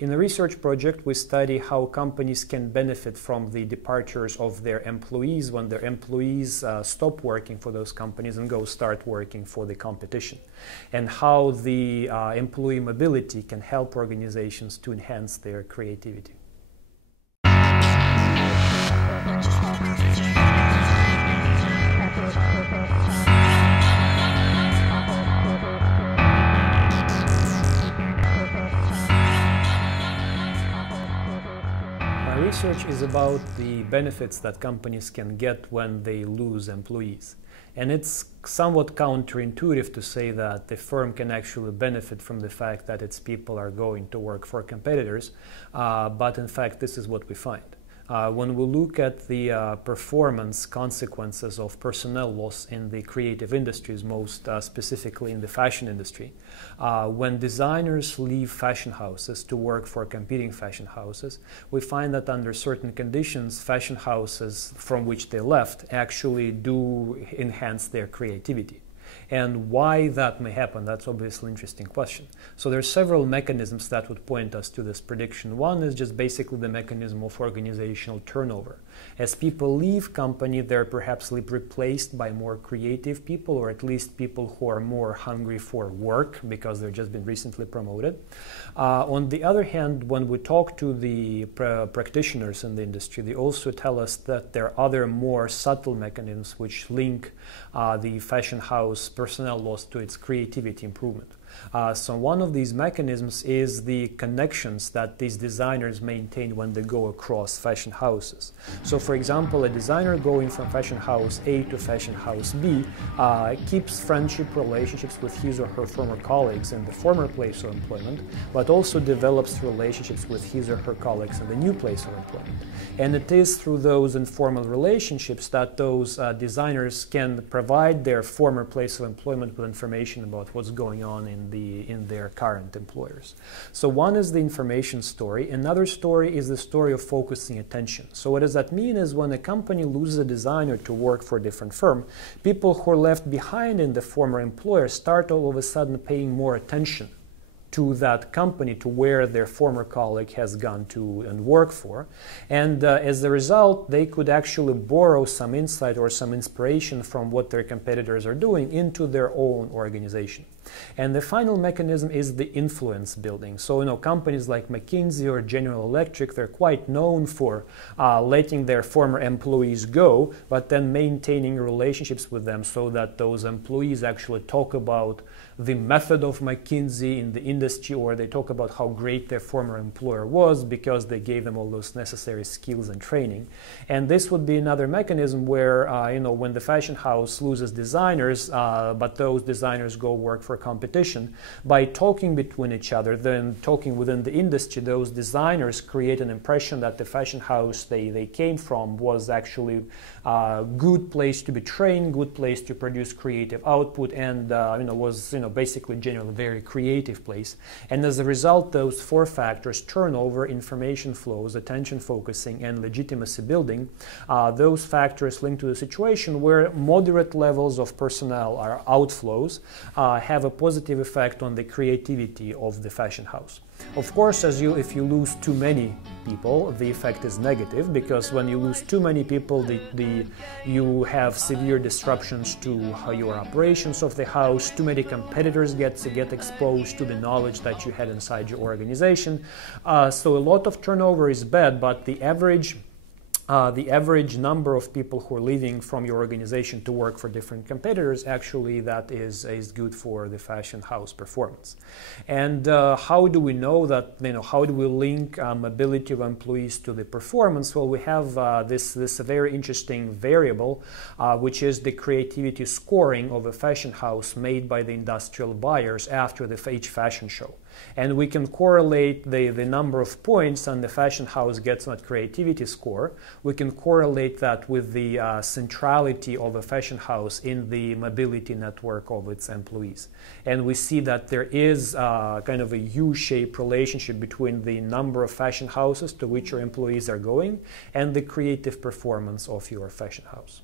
In a research project, we study how companies can benefit from the departures of their employees when their employees stop working for those companies and go start working for the competition, and how the employee mobility can help organizations to enhance their creativity. Research is about the benefits that companies can get when they lose employees. And it's somewhat counterintuitive to say that the firm can actually benefit from the fact that its people are going to work for competitors, but in fact this is what we find. When we look at the performance consequences of personnel loss in the creative industries, most specifically in the fashion industry, when designers leave fashion houses to work for competing fashion houses, we find that under certain conditions, fashion houses from which they left actually do enhance their creativity. And why that may happen, that's obviously an interesting question. So there are several mechanisms that would point us to this prediction. One is just basically the mechanism of organizational turnover. As people leave company, they're perhaps replaced by more creative people, or at least people who are more hungry for work because they've just been recently promoted. On the other hand, when we talk to the practitioners in the industry, they also tell us that there are other more subtle mechanisms which link the fashion house personnel loss to its creativity improvement. So one of these mechanisms is the connections that these designers maintain when they go across fashion houses. So for example, a designer going from fashion house A to fashion house B keeps friendship relationships with his or her former colleagues in the former place of employment, but also develops relationships with his or her colleagues in the new place of employment. And it is through those informal relationships that those designers can provide their former place of employment with information about what's going on in their current employers. So one is the information story. Another story is the story of focusing attention. So what does that mean is when a company loses a designer to work for a different firm, people who are left behind in the former employer start all of a sudden paying more attention to that company, to where their former colleague has gone to and work for. And as a result, they could actually borrow some insight or some inspiration from what their competitors are doing into their own organization. And the final mechanism is the influence building. So, companies like McKinsey or General Electric, they're quite known for letting their former employees go, but then maintaining relationships with them so that those employees actually talk about the method of McKinsey in the industry, or they talk about how great their former employer was because they gave them all those necessary skills and training. And this would be another mechanism where, when the fashion house loses designers, but those designers go work for competition, by talking between each other, then talking within the industry, those designers create an impression that the fashion house they came from was actually a good place to be trained, good place to produce creative output, and was basically generally a very creative place. And as a result, those four factors: turnover, information flows, attention focusing, and legitimacy building, those factors link to the situation where moderate levels of personnel or outflows have a positive effect on the creativity of the fashion house. Of course, if you lose too many people, the effect is negative, because when you lose too many people, you have severe disruptions to your operations of the house. Too many competitors get exposed to the knowledge that you had inside your organization. So a lot of turnover is bad, but the average number of people who are leaving from your organization to work for different competitors, actually that is good for the fashion house performance. And how do we know that, how do we link mobility of employees to the performance? Well, we have this very interesting variable, which is the creativity scoring of a fashion house made by the industrial buyers after each fashion show. And we can correlate the number of points and the fashion house gets on that creativity score. We can correlate that with the centrality of a fashion house in the mobility network of its employees. And we see that there is kind of a U-shaped relationship between the number of fashion houses to which your employees are going and the creative performance of your fashion house.